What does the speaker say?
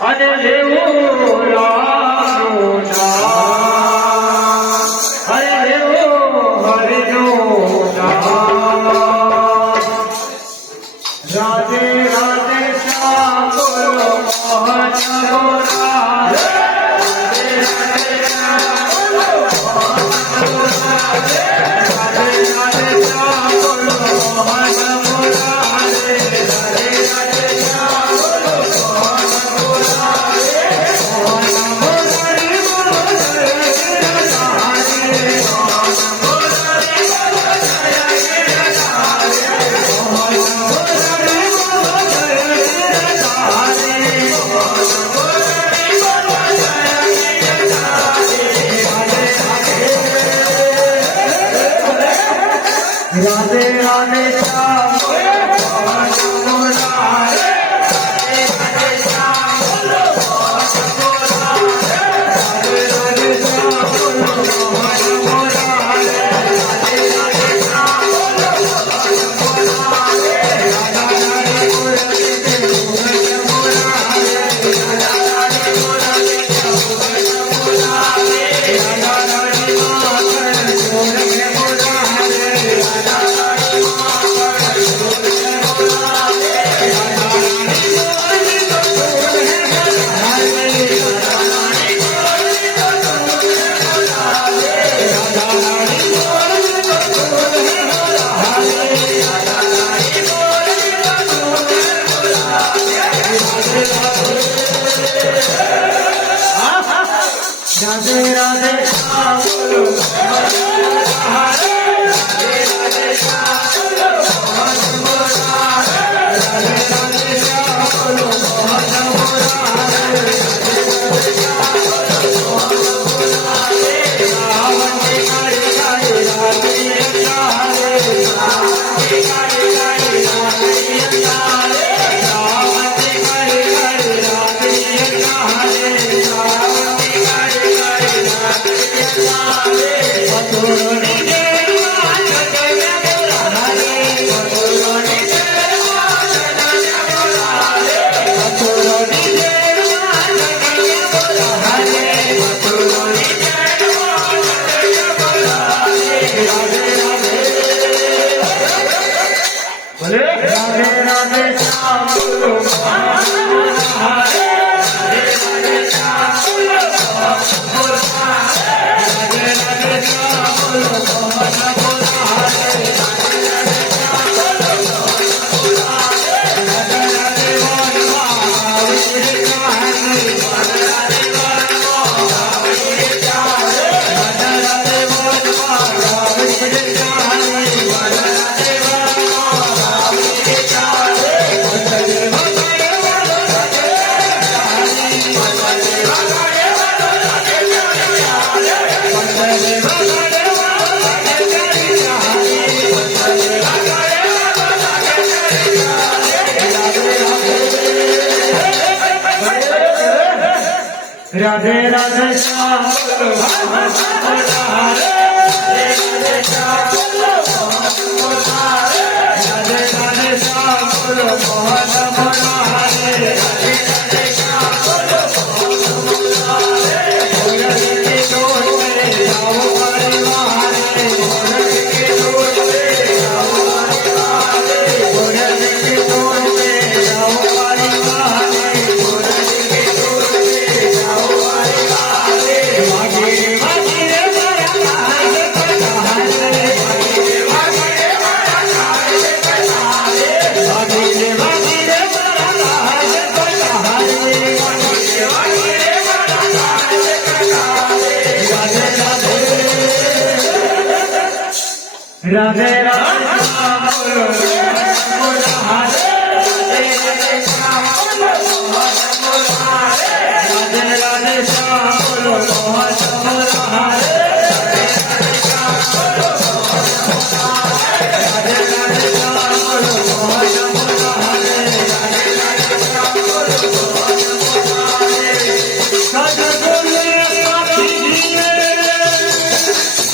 અને દેવું રામ রাধে রাধে শ্যাম রাধে রাধে রাধে রাধে রাধে শ্যাম রাধে রাধে শ্যাম রাধে রাধে রাধে রাধে